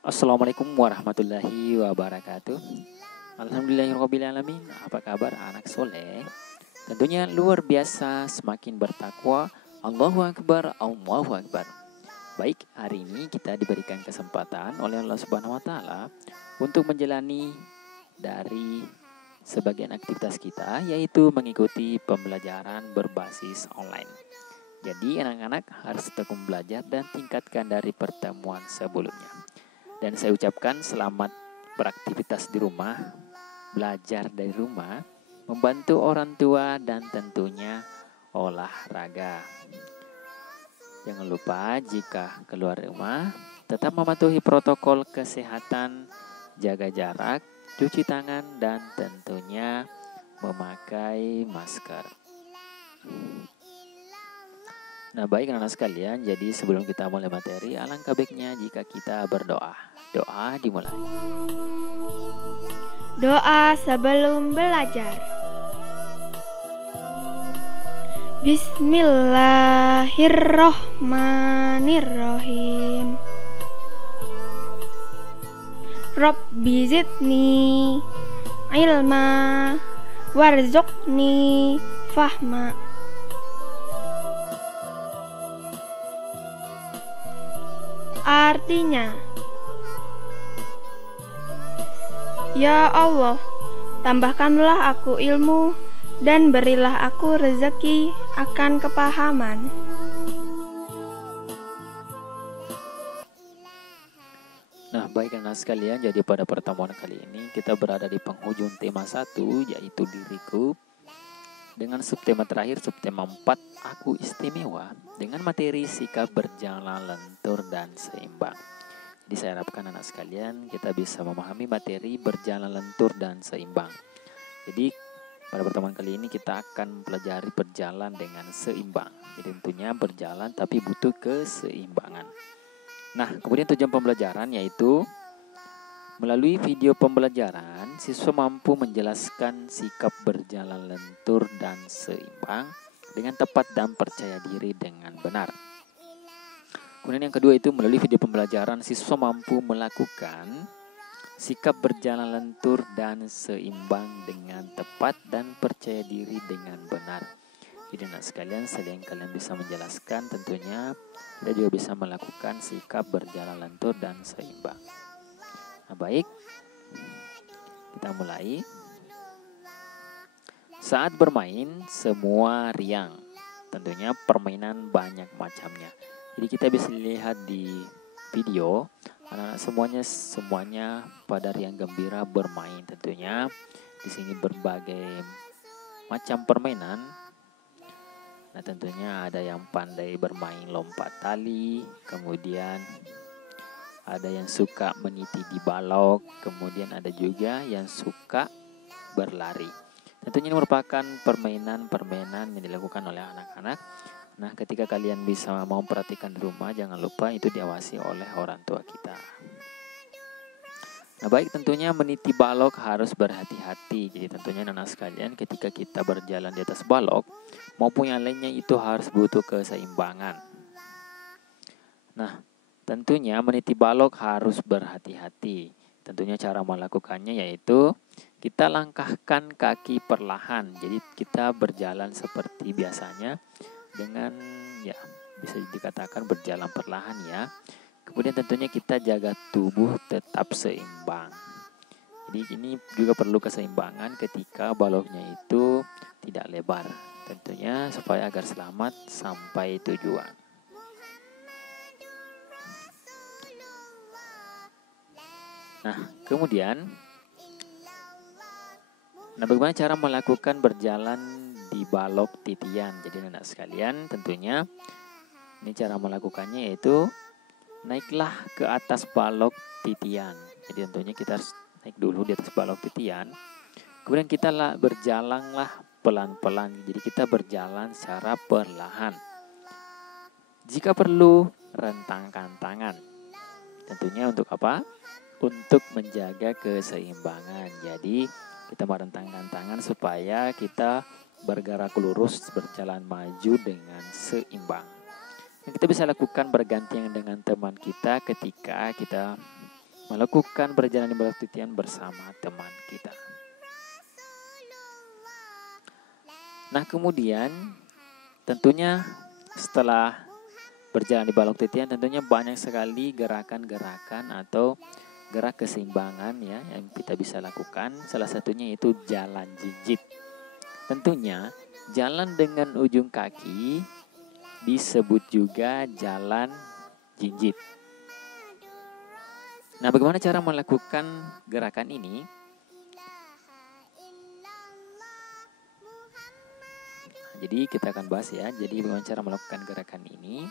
Assalamualaikum warahmatullahi wabarakatuh. Alhamdulillahirrabbilalamin. Apa kabar anak soleh? Tentunya luar biasa, semakin bertakwa. Allahu Akbar, Allahu Akbar. Baik, hari ini kita diberikan kesempatan oleh Allah Subhanahu wa taala untuk menjalani dari sebagian aktivitas kita, yaitu mengikuti pembelajaran berbasis online. Jadi anak-anak harus tekun belajar dan tingkatkan dari pertemuan sebelumnya. Dan saya ucapkan selamat beraktivitas di rumah, belajar dari rumah, membantu orang tua, dan tentunya olahraga. Jangan lupa jika keluar rumah, tetap mematuhi protokol kesehatan, jaga jarak, cuci tangan, dan tentunya memakai masker. Nah baik anak-anak sekalian, jadi sebelum kita mulai materi, alangkah baiknya jika kita berdoa. Doa dimulai. Doa sebelum belajar. Bismillahirrohmanirrohim. Rabbi zidni ilma warzuqni fahma. Artinya, ya Allah, tambahkanlah aku ilmu dan berilah aku rezeki akan kepahaman. Nah baik anak sekalian, jadi pada pertemuan kali ini kita berada di penghujung tema 1, yaitu diriku. Dengan subtema terakhir, subtema 4, aku istimewa, dengan materi sikap berjalan lentur dan seimbang. Jadi saya harapkan anak sekalian kita bisa memahami materi berjalan lentur dan seimbang. Jadi pada pertemuan kali ini kita akan mempelajari berjalan dengan seimbang. Jadi tentunya berjalan tapi butuh keseimbangan. Nah kemudian tujuan pembelajaran yaitu melalui video pembelajaran, siswa mampu menjelaskan sikap berjalan lentur dan seimbang dengan tepat dan percaya diri dengan benar. Kemudian yang kedua itu melalui video pembelajaran, siswa mampu melakukan sikap berjalan lentur dan seimbang dengan tepat dan percaya diri dengan benar. Jadi anak sekalian, selain kalian bisa menjelaskan, tentunya kita juga bisa melakukan sikap berjalan lentur dan seimbang. Nah baik, kita mulai. Saat bermain, semua riang. Tentunya permainan banyak macamnya. Jadi kita bisa lihat di video, anak-anak semuanya pada riang gembira bermain. Tentunya di sini berbagai macam permainan. Nah tentunya ada yang pandai bermain lompat tali, kemudian ada yang suka meniti di balok, kemudian ada juga yang suka berlari. Tentunya ini merupakan permainan-permainan yang dilakukan oleh anak-anak. Nah, ketika kalian bisa mau perhatikan di rumah, jangan lupa itu diawasi oleh orang tua kita. Nah, baik tentunya meniti balok harus berhati-hati. Jadi tentunya anak-anak sekalian ketika kita berjalan di atas balok maupun yang lainnya itu harus butuh keseimbangan. Nah, tentunya meniti balok harus berhati-hati. Tentunya cara melakukannya yaitu kita langkahkan kaki perlahan. Jadi kita berjalan seperti biasanya dengan bisa dikatakan berjalan perlahan ya. Kemudian tentunya kita jaga tubuh tetap seimbang. Jadi ini juga perlu keseimbangan ketika baloknya itu tidak lebar. Tentunya supaya agar selamat sampai tujuan. Nah, kemudian, bagaimana cara melakukan berjalan di balok titian? Jadi anak sekalian, tentunya ini cara melakukannya yaitu naiklah ke atas balok titian. Jadi tentunya kita harus naik dulu di atas balok titian. Kemudian kita berjalanlah pelan-pelan. Jadi kita berjalan secara perlahan. Jika perlu, rentangkan tangan. Tentunya untuk apa? Untuk menjaga keseimbangan. Jadi kita merentangkan tangan supaya kita bergerak lurus, berjalan maju dengan seimbang. Dan kita bisa lakukan bergantian dengan teman kita ketika kita melakukan berjalan di balok titian bersama teman kita. Nah, kemudian tentunya setelah berjalan di balok titian tentunya banyak sekali gerakan-gerakan atau gerak keseimbangan ya yang kita bisa lakukan. Salah satunya itu jalan jinjit. Tentunya jalan dengan ujung kaki disebut juga jalan jinjit. Nah, bagaimana cara melakukan gerakan ini? Jadi kita akan bahas ya. Jadi bagaimana cara melakukan gerakan ini?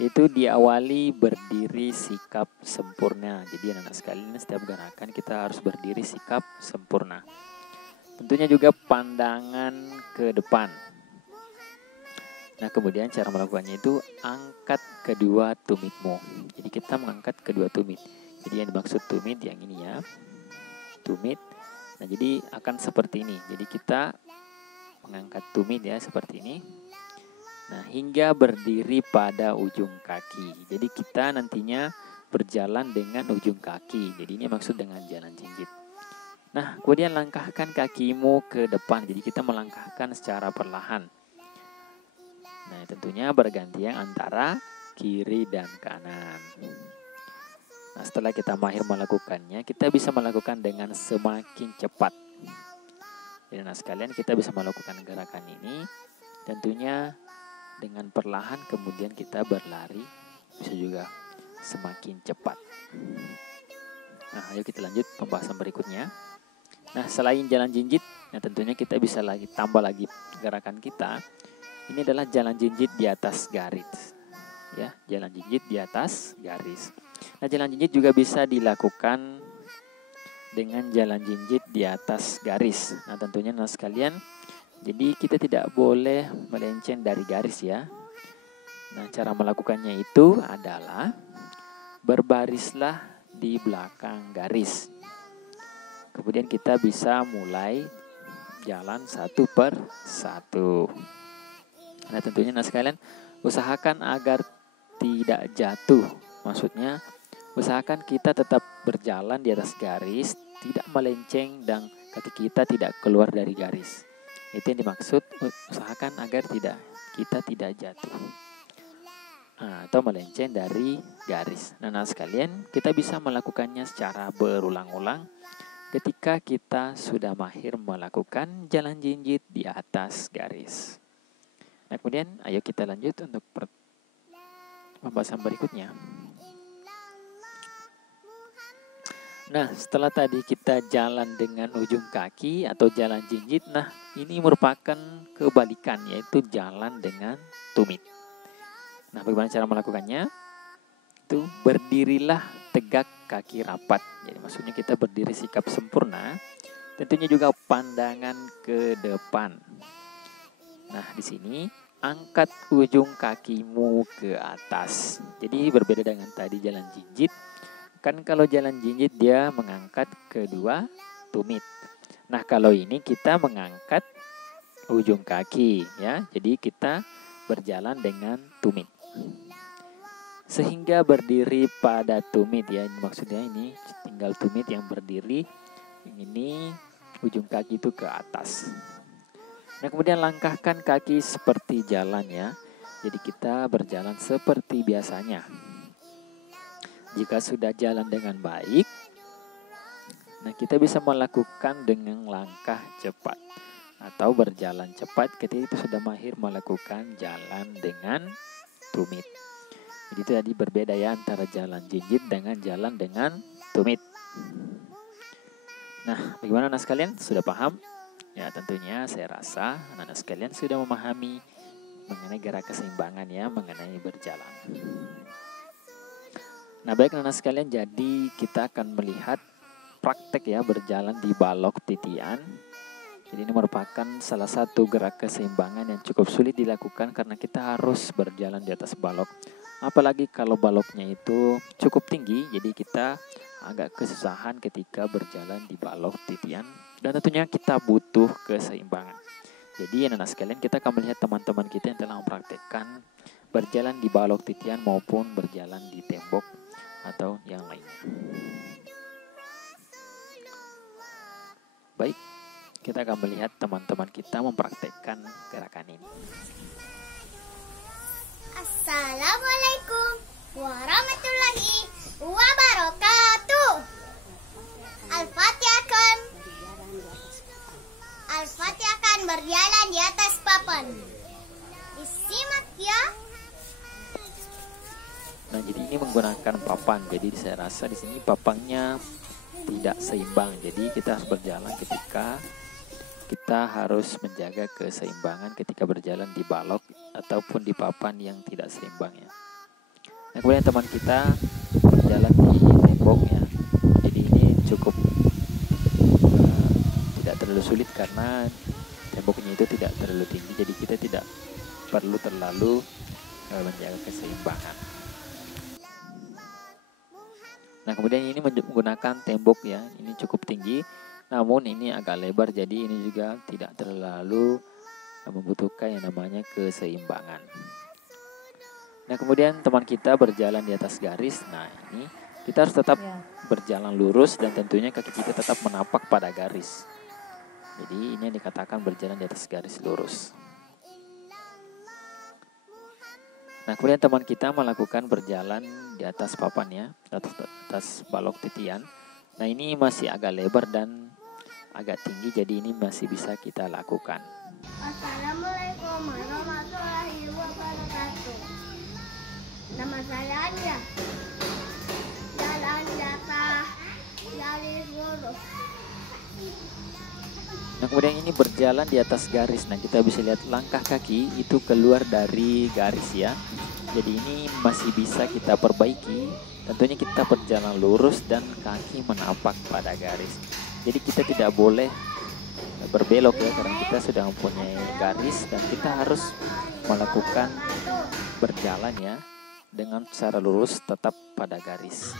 Itu diawali berdiri sikap sempurna. Jadi anak-anak sekalian, setiap gerakan kita harus berdiri sikap sempurna. Tentunya juga pandangan ke depan. Nah, kemudian cara melakukannya itu angkat kedua tumitmu. Jadi kita mengangkat kedua tumit. Jadi yang dimaksud tumit yang ini ya. Tumit. Nah, jadi akan seperti ini. Jadi kita mengangkat tumit ya seperti ini. Nah, hingga berdiri pada ujung kaki. Jadi kita nantinya berjalan dengan ujung kaki. Jadi ini maksud dengan jalan jinjit. Nah, kemudian langkahkan kakimu ke depan. Jadi kita melangkahkan secara perlahan. Nah, tentunya bergantian antara kiri dan kanan. Nah, setelah kita mahir melakukannya, kita bisa melakukan dengan semakin cepat. Jadi anak sekalian, kita bisa melakukan gerakan ini tentunya dengan perlahan, kemudian kita berlari bisa juga semakin cepat. Nah, ayo kita lanjut pembahasan berikutnya. Nah, selain jalan jinjit, nah tentunya kita bisa tambah lagi gerakan kita. Ini adalah jalan jinjit di atas garis. Ya, jalan jinjit di atas garis. Nah, jalan jinjit juga bisa dilakukan dengan jalan jinjit di atas garis. Nah, tentunya anak sekalian, jadi kita tidak boleh melenceng dari garis ya. Nah, cara melakukannya itu adalah berbarislah di belakang garis. Kemudian kita bisa mulai jalan satu per satu. Nah, tentunya anak sekalian usahakan agar tidak jatuh. Maksudnya usahakan kita tetap berjalan di atas garis, tidak melenceng dan kaki kita tidak keluar dari garis. Itu yang dimaksud usahakan agar kita tidak jatuh atau melenceng dari garis. Nah, sekalian kita bisa melakukannya secara berulang-ulang ketika kita sudah mahir melakukan jalan jinjit di atas garis. Nah, kemudian ayo kita lanjut untuk pembahasan berikutnya. Nah, setelah tadi kita jalan dengan ujung kaki atau jalan jinjit, nah ini merupakan kebalikan, yaitu jalan dengan tumit. Nah, bagaimana cara melakukannya? Itu berdirilah tegak kaki rapat. Jadi maksudnya kita berdiri sikap sempurna, tentunya juga pandangan ke depan. Nah, di sini angkat ujung kakimu ke atas. Jadi berbeda dengan tadi jalan jinjit. Kan kalau jalan jinjit dia mengangkat kedua tumit. Nah, kalau ini kita mengangkat ujung kaki ya. Jadi kita berjalan dengan tumit. Sehingga berdiri pada tumit ya. Maksudnya ini tinggal tumit yang berdiri. Ini ujung kaki itu ke atas. Nah, kemudian langkahkan kaki seperti jalan ya. Jadi kita berjalan seperti biasanya. Jika sudah jalan dengan baik, nah kita bisa melakukan dengan langkah cepat atau berjalan cepat ketika itu sudah mahir melakukan jalan dengan tumit. Jadi itu tadi berbeda ya antara jalan jinjit dengan jalan dengan tumit. Nah, bagaimana anak sekalian? Sudah paham? Ya, tentunya saya rasa anak-anak sekalian sudah memahami mengenai gerak keseimbangan ya, mengenai berjalan. Nah, baik anak-anak sekalian, jadi kita akan melihat praktek ya berjalan di balok titian. Jadi ini merupakan salah satu gerak keseimbangan yang cukup sulit dilakukan karena kita harus berjalan di atas balok. Apalagi kalau baloknya itu cukup tinggi, jadi kita agak kesusahan ketika berjalan di balok titian. Dan tentunya kita butuh keseimbangan. Jadi anak-anak sekalian, kita akan melihat teman-teman kita yang telah mempraktekkan berjalan di balok titian maupun berjalan di tembok atau yang lainnya. Baik, kita akan melihat teman-teman kita mempraktekkan gerakan ini. Assalamualaikum warahmatullahi wabarakatuh. Al-Fatihah kan berjalan di atas papan. Disimak ya. Nah, jadi ini menggunakan papan. Jadi saya rasa di sini papannya tidak seimbang. Jadi kita harus berjalan ketika kita harus menjaga keseimbangan ketika berjalan di balok ataupun di papan yang tidak seimbang ya. Nah, kemudian teman kita berjalan di tembok ya. Jadi ini cukup tidak terlalu sulit karena temboknya itu tidak terlalu tinggi. Jadi kita tidak perlu terlalu menjaga keseimbangan. Nah, kemudian ini menggunakan tembok ya. Ini cukup tinggi. Namun ini agak lebar, jadi ini juga tidak terlalu membutuhkan yang namanya keseimbangan. Nah, kemudian teman kita berjalan di atas garis. Nah, ini kita harus tetap berjalan lurus dan tentunya kaki kita tetap menapak pada garis. Jadi ini yang dikatakan berjalan di atas garis lurus. Nah, kemudian teman kita melakukan berjalan di atas papan ya, atas balok titian. Nah, ini masih agak lebar dan agak tinggi, jadi ini masih bisa kita lakukan. Assalamualaikum warahmatullahi wabarakatuh. Nama saya Anja. Jalan di atas garis lurus. Nah, kemudian ini berjalan di atas garis. Nah, kita bisa lihat langkah kaki itu keluar dari garis ya. Jadi ini masih bisa kita perbaiki. Tentunya kita berjalan lurus dan kaki menapak pada garis. Jadi kita tidak boleh berbelok ya, karena kita sudah mempunyai garis dan kita harus melakukan berjalan ya dengan cara lurus tetap pada garis.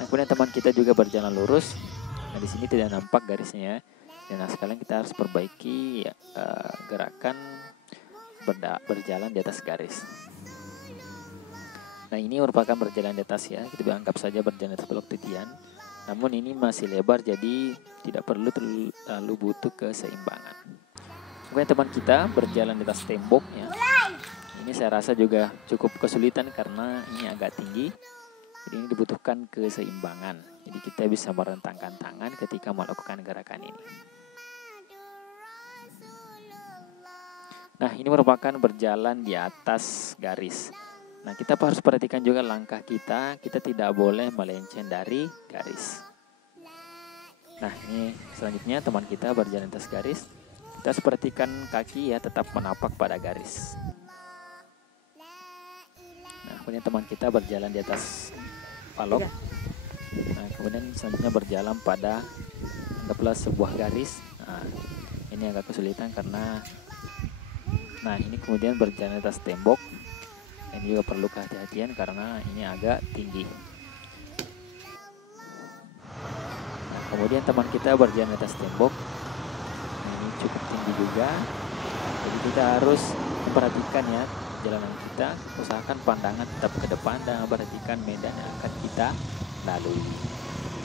Nah, kemudian teman kita juga berjalan lurus. Nah, di sini tidak nampak garisnya. Dan sekarang kita harus perbaiki ya, gerakan berjalan di atas garis. Nah, ini merupakan berjalan di atas ya. Kita anggap saja berjalan di atas blok titian. Namun ini masih lebar, jadi tidak perlu terlalu butuh keseimbangan. Kemudian teman kita berjalan di atas tembok ya. Ini saya rasa juga cukup kesulitan karena ini agak tinggi. Jadi ini dibutuhkan keseimbangan. Jadi kita bisa merentangkan tangan ketika melakukan gerakan ini. Nah, ini merupakan berjalan di atas garis. Nah, kita harus perhatikan juga langkah kita. Kita tidak boleh melenceng dari garis. Nah, ini selanjutnya teman kita berjalan di atas garis. Kita harus perhatikan kaki ya, tetap menapak pada garis. Nah, kemudian teman kita berjalan di atas balok. Nah, kemudian selanjutnya berjalan pada anggaplah sebuah garis. Nah, ini agak kesulitan karena ini kemudian berjalan di atas tembok. Ini juga perlu kehati-hatian karena ini agak tinggi. Nah, kemudian teman kita berjalan di atas tembok. Nah, ini cukup tinggi juga. Jadi kita harus memperhatikan ya jalanan kita. Usahakan pandangan tetap ke depan dan memperhatikan medan yang akan kita lalui.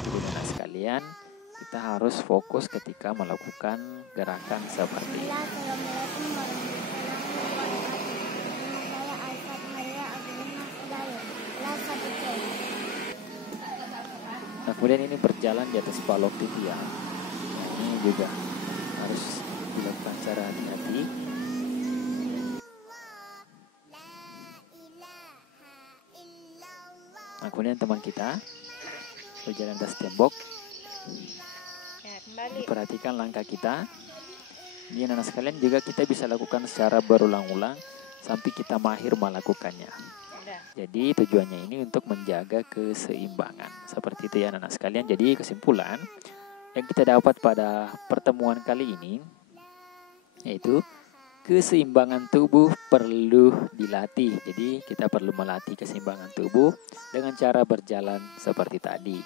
Jadi dengan sekalian kita harus fokus ketika melakukan gerakan seperti ini. Nah, kemudian ini berjalan di atas balok titian. Nah, ini juga harus dilakukan secara hati-hati. Nah, kemudian teman kita berjalan di atas tembok. Diperhatikan langkah kita. Ini anak sekalian juga kita bisa lakukan secara berulang-ulang sampai kita mahir melakukannya. Jadi tujuannya ini untuk menjaga keseimbangan. Seperti itu ya anak sekalian. Jadi kesimpulan yang kita dapat pada pertemuan kali ini yaitu keseimbangan tubuh perlu dilatih. Jadi kita perlu melatih keseimbangan tubuh dengan cara berjalan seperti tadi.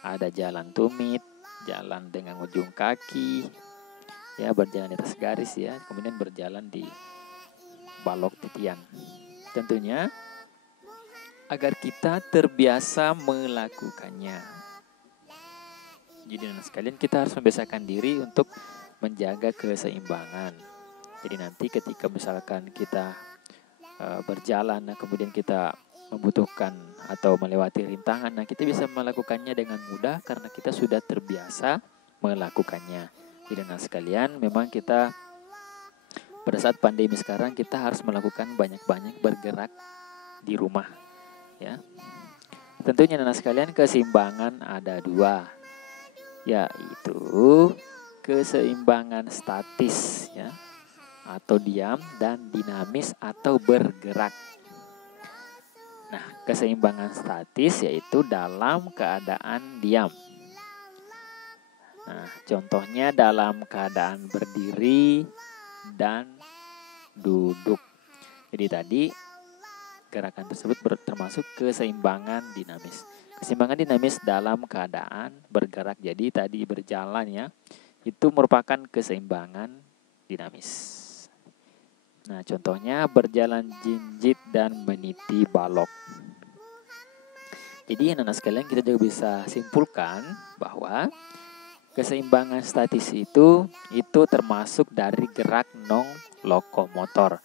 Ada jalan tumit, jalan dengan ujung kaki, ya berjalan di atas garis ya, kemudian berjalan di balok titian. Tentunya agar kita terbiasa melakukannya. Jadi anak sekalian, kita harus membiasakan diri untuk menjaga keseimbangan. Jadi nanti ketika misalkan kita berjalan, kemudian kita membutuhkan atau melewati rintangan, kita bisa melakukannya dengan mudah karena kita sudah terbiasa melakukannya. Jadi anak sekalian, memang kita pada saat pandemi sekarang kita harus melakukan banyak-banyak bergerak di rumah, ya. Tentunya anak sekalian, keseimbangan ada dua, yaitu keseimbangan statis, ya, atau diam, dan dinamis atau bergerak. Nah, keseimbangan statis yaitu dalam keadaan diam. Nah, contohnya dalam keadaan berdiri dan duduk. Jadi tadi gerakan tersebut termasuk keseimbangan dinamis. Keseimbangan dinamis dalam keadaan bergerak. Jadi tadi berjalan, ya, itu merupakan keseimbangan dinamis. Nah, contohnya berjalan jinjit dan meniti balok. Jadi anak-anak sekalian, kita juga bisa simpulkan bahwa keseimbangan statis itu termasuk dari gerak non lokomotor.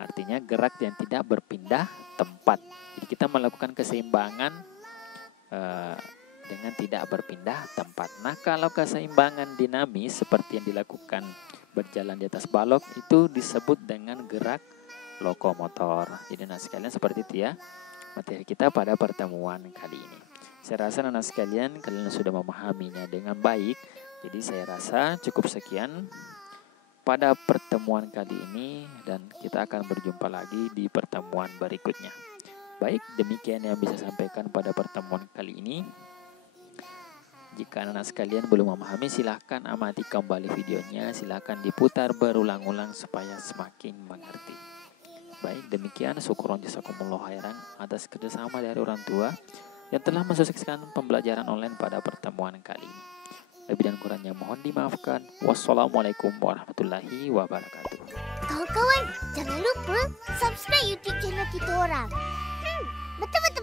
Artinya gerak yang tidak berpindah tempat. Jadi kita melakukan keseimbangan dengan tidak berpindah tempat. Nah, kalau keseimbangan dinamis seperti yang dilakukan berjalan di atas balok itu disebut dengan gerak lokomotor. Jadi anak sekalian, seperti itu, ya, materi kita pada pertemuan kali ini. Saya rasa anak sekalian kalian sudah memahaminya dengan baik. Jadi saya rasa cukup sekian pada pertemuan kali ini dan kita akan berjumpa lagi di pertemuan berikutnya. Baik, demikian yang bisa sampaikan pada pertemuan kali ini. Jika anak sekalian belum memahami, silahkan amati kembali videonya, silahkan diputar berulang-ulang supaya semakin mengerti. Baik, demikian syukuron jazakumullah khairan atas kerjasama dari orang tua yang telah mensukseskan pembelajaran online pada pertemuan kali ini. Lebih dan kurangnya mohon dimaafkan. Wassalamualaikum warahmatullahi wabarakatuh. Kawan-kawan, jangan lupa subscribe YouTube channel kita orang. Betul-betul.